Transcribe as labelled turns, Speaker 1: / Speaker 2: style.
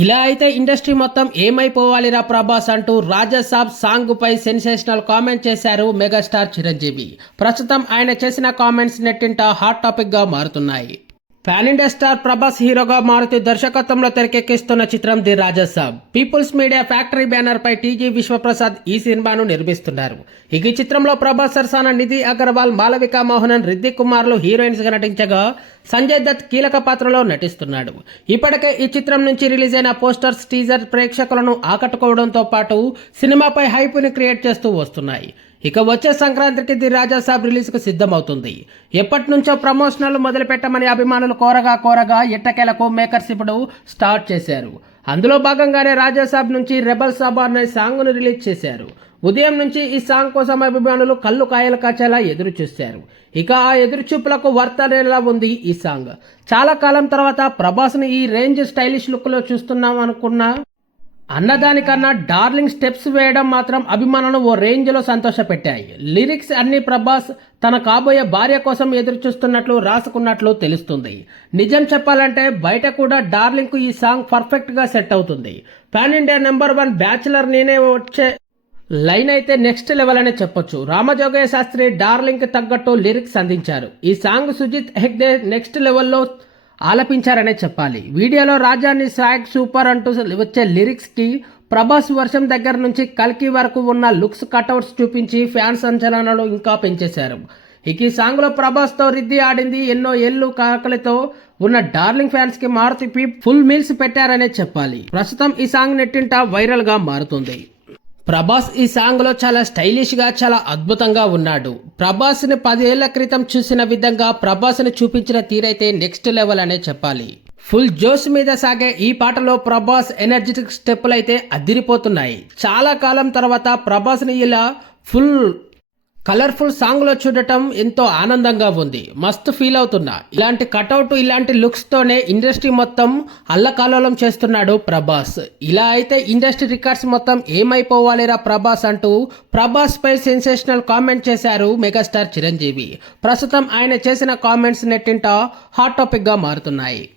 Speaker 1: ఇలా అయితే ఇండస్ట్రీ మొత్తం ఏమైపోవాలిరా ప్రభాస్ అంటూ రాజాసాబ్ సాంగ్ పై సెన్సేషనల్ కామెంట్ చేశారు మెగాస్టార్ చిరంజీవి. ప్రస్తుతం ఆయన చేసిన కామెంట్స్ నెట్టింట హాట్ టాపిక్గా మారుతున్నాయి. పాన్ ఇండియా స్టార్ ప్రభాస్ హీరోగా మారుతూ దర్శకత్వంలో తెరకెక్కిస్తున్న చిత్రం the Raja Saab people's media factory banner pi TG Vishwaprasad ఈ సినిమాను నిర్మిస్తున్నారు. ఇక ఈ చిత్రంలో ప్రభాస్ సరసాన నిధి అగర్వాల్ మాలవికా మోహనన్ రిద్దిక్ కుమార్లు హీరోయిన్స్గా నటించగా సంజయ్ దత్ కీలక పాత్రలో నటిస్తున్నాడు. ఇప్పటికే ఈ చిత్రం నుంచి రిలీజ్ అయిన పోస్టర్స్ టీజర్ ప్రేక్షకులను ఆకట్టుకోవడంతో పాటు సినిమాపై హైప్ని క్రియేట్ చేస్తూ వస్తున్నాయి. ఇక వచ్చే సంక్రాంతికి ది రాజాసాబ్ రిలీజ్కు సిద్ధమవుతుంది. ఎప్పటి నుంచో ప్రమోషనల్ మొదలుపెట్టమని అభిమానులు కోరగా కోరగా ఇట్టకేలకు మేకర్స్ ఇప్పుడు స్టార్ట్ చేశారు. అందులో భాగంగానే రాజాసాబ్ నుంచి రెబల్ సాబ్ అనే సాంగ్ను రిలీజ్ చేశారు. ఉదయం నుంచి ఈ సాంగ్ కోసం అభిమానులు కళ్ళు కాయలు కాచేలా ఎదురు చూశారు. ఇక ఆ ఎదురు చూపులకు వర్తనేలా ఉంది ఈ సాంగ్? చాలా కాలం తర్వాత ప్రభాస్ని ఈ రేంజ్ స్టైలిష్ లుక్లో చూస్తున్నాం అనుకున్నా అన్నదానికన్నా డార్లింగ్ స్టెప్స్ వేయడం మాత్రం అభిమానులను ఓ రేంజ్లో సంతోషపెట్టాయి. లిరిక్స్ అన్ని ప్రభాస్ తన కాబోయే భార్య కోసం ఎదురు చూస్తున్నట్లు రాసుకున్నట్లు తెలుస్తుంది. నిజం చెప్పాలంటే బయట కూడా డార్లింగ్కు ఈ సాంగ్ పర్ఫెక్ట్గా సెట్ అవుతుంది. Pan India number one bachelor నేనే వచ్చే లైన్ అయితే నెక్స్ట్ లెవెల్ అనే చెప్పొచ్చు. రామజోగయ్య శాస్త్రి డార్లింగ్కి తగ్గట్టు లిరిక్స్ అందించారు. ఈ సాంగ్ సుజిత్ హెగ్డే నెక్స్ట్ లెవెల్లో ఆలపించారనే చెప్పాలి. వీడియోలో రాజాని సాగ్ సూపర్ అంటూ వచ్చే లిరిక్స్కి ప్రభాస్ వర్షం దగ్గర నుంచి కల్కి వరకు ఉన్న లుక్స్ కట్అవుట్స్ చూపించి ఫ్యాన్స్ అంచనాలు ఇంకా పెంచేశారు. ఇక ఈ సాంగ్లో ప్రభాస్తో రిద్ది ఆడింది ఎన్నో ఏళ్ళు కాకలతో ఉన్న డార్లింగ్ ఫ్యాన్స్కి మారుతి ఫుల్ మీల్స్ పెట్టారనే చెప్పాలి. ప్రస్తుతం ఈ సాంగ్ నెట్టింట వైరల్గా మారుతుంది. ప్రభాస్ ఈ సాంగ్లో చాలా స్టైలిష్గా చాలా అద్భుతంగా ఉన్నాడు. ప్రభాస్ని పదేళ్ళ క్రితం చూసిన విధంగా ప్రభాస్ని చూపించిన తీరైతే నెక్స్ట్ లెవెల్ అనే చెప్పాలి. ఫుల్ జోష్ మీద సాగే ఈ పాటలో ప్రభాస్ ఎనర్జెటిక్ స్టెప్పులు అయితే అదిరిపోతున్నాయి. చాలా కాలం తర్వాత ప్రభాస్ని ఇలా ఫుల్ కలర్ఫుల్ సాంగ్లో చూడటం ఎంతో ఆనందంగా ఉంది. మస్తు ఫీల్ అవుతున్నా. ఇలాంటి కటౌట్ ఇలాంటి లుక్స్ తోనే ఇండస్ట్రీ మొత్తం అల్లకాలోలం చేస్తున్నాడు ప్రభాస్. ఇలా అయితే ఇండస్ట్రీ రికార్డ్స్ మొత్తం ఏమైపోవాలిరా ప్రభాస్ అంటూ ప్రభాస్ పై సెన్సేషనల్ కామెంట్ చేశారు మెగాస్టార్ చిరంజీవి. ప్రస్తుతం ఆయన చేసిన కామెంట్స్ నెట్టింట హాట్ టాపిక్గా మారుతున్నాయి.